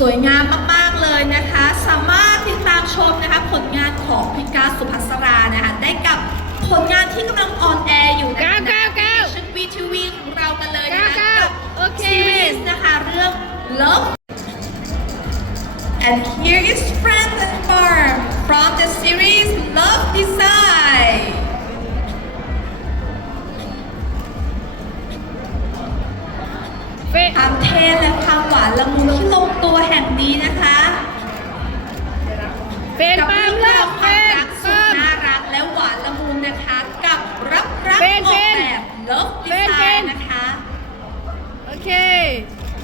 สวยงามมาก ๆ เลยนะคะ สามารถติดตามชมนะคะผลงานของพิกาสุภัสรานะคะได้กับผลงานที่กำลังออนแอร์อยู่นะคะในแอปพลิเคชันวีทีวีของเรากันเลยนะคะกับซีรีส์นะคะเรื่อง Love and here is friends and farm from the นความเท่และความหวานละมุนที่ลงตัวแห่งนี้นะคะเฟนกับปาเรื่ล์อมงเลิราวกควาเฟมนรักสุดปาล์มน่ารักและหวานละมุนนะคะ กับรับรักเฟอนอกเฟนแบบ Love เฟนเฟ Design นนะคะ โอเค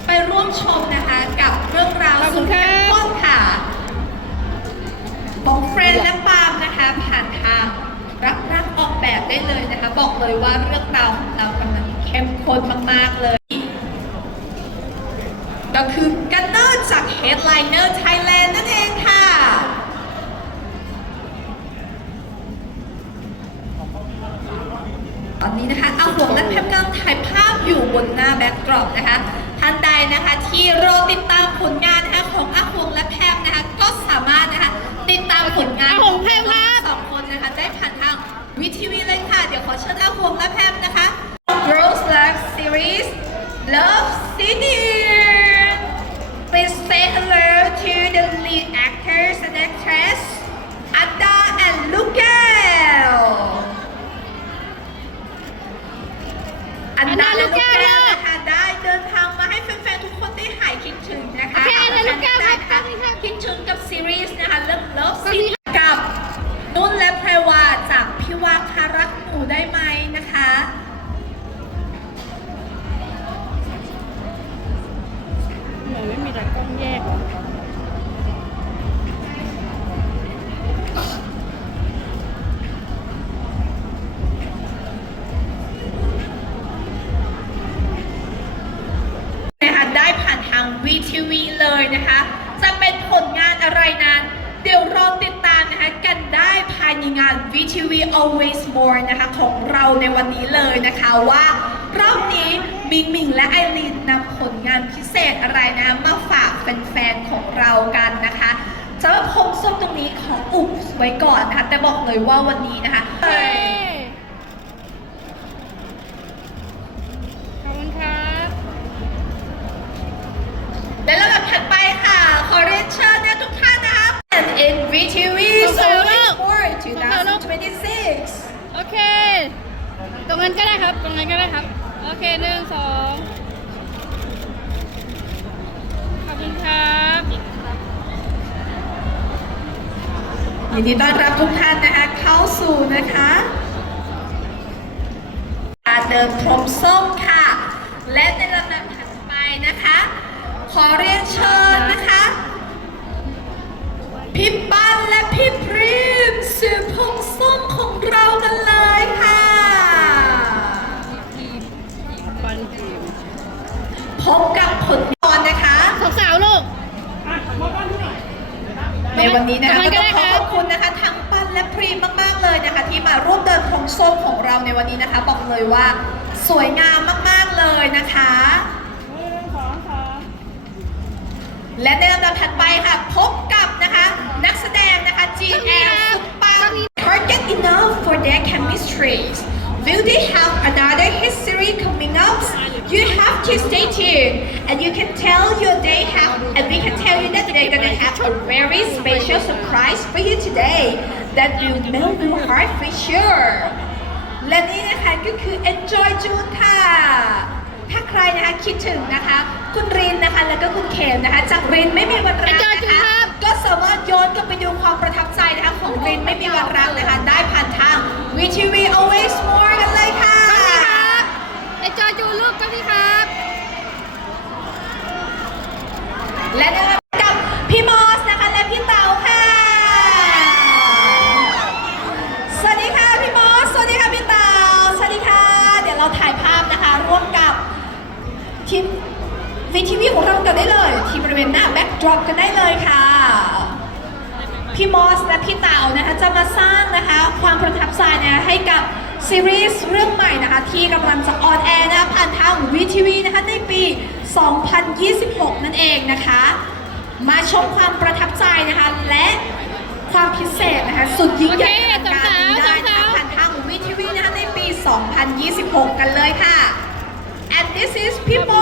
ไปร่วมชมนะคะกับเรื่องราวขอบคุสุดณค่ะเข้มข้นค่ะของเฟรนและปาล์มนะคะ ผ่านทางรักรักออกแบบได้เลยนะคะ บอกเลยว่าเรื่องราวของเรากำลังเข้มข้นมากๆเลย ก็คือกันเนอร์จาก Headliner Thailand นั่นเองค่ะ ตอนนี้นะคะเอาห่วงและแพมกำลังถ่ายภาพอยู่บนหน้าแบ็กดรอปนะคะท่านใดนะคะที่รอติดตามผลงานนะคะของอาห่วงและแพมนะคะก็สามารถนะคะติดตามผลงานอาห่วงแพมครับสองคนนะคะได้ผ่านทางวีทีวีเลยค่ะ เดี๋ยวขอเชิญอาห่วงและแพมนะคะ Girls Love Series Love City อันดาและลูกแก้วนะคะได้เดินทางมาให้แฟนๆทุกคนได้หายคิดถึงนะคะโอเคอันดาและลูกแก้วครับนะคะคิดถึงกับซีรีส์นะคะเลิฟเลิฟายใน VTV Always More นะคะของเราในวันนี้เลยนะคะว่ารอบนี้มิงมิงและไอรินนำผลงานพิเศษอะไรนะมาฝากแฟนๆของเรากันนะคะสำหรับคมส้มตรงนี้ขออุบไว้ก่อนนะคะแต่บอกเลยว่าวันนี้นะคะ โอเค ตรงนั้นก็ได้ครับ ตรงนั้นก็ได้ครับ โอเคหนึ่งสองขอบคุณครับยินดีต้อนรับทุกท่านนะคะ เข้าสู่นะคะการเดินพรมส้มค่ะ และในลำดับถัดไปนะคะ ขอเรียนเชิญนะคะพี่ปั้นและพี่พริมสื่อพรมส้มของเรากัน พบกับผลงานนะคะ สาวๆลูก ในวันนี้นะคะตรงนั้ก็นก็ต้องได้ขอครับขอบคุณนะคะทั้งปันและพรีมมากๆเลยนะคะ ที่มาร่วมเดินพรมส้มของเราในวันนี้นะคะ บอกเลยว่าสวยงามมากๆเลยนะคะ และในลำดับถัดไปค่ะ พบกับนะคะ นักแสดงนะคะ GL สุดปัง Target enough for their chemistry Will they have another history coming up? You have to stay tuned, and you can tell you they have, and we can tell you that they're gonna have a very special surprise for you today that will melt your heart for sure. และนี่นะคะก็คือ Enjoy June ค่ะ ถ้าใครนะคะคิดถึงนะคะ คุณรินนะคะแล้วก็คุณเขมนะคะ จากรินไม่มีวันรัก Enjoy นะ June คะ ครับ ก็สามารถย้อนกลับไปดูความประทับใจนะคะของรินไม่มีวันรักนะคะ ได้ผ่านทาง ทีมวีทีวีของเรากันได้เลย ที่บริเวณหน้าแบ็กดรอปกันได้เลยค่ะ พี่มอสและพี่เต๋านะคะจะมาสร้างนะคะความประทับใจนะคะให้กับซีรีส์เรื่องใหม่นะคะที่กำลังจะออนแอร์นะคะผ่านทาง VTV นะคะในปี 2026 นั่นเองนะคะ มาชมความประทับใจนะคะและความพิเศษนะคะสุดยิ่งใหญ่โอเคอลังการนี้ได้นะคะสาวๆผ่านทาง VTV นะคะในปี 2026 กันเลยค่ะ These people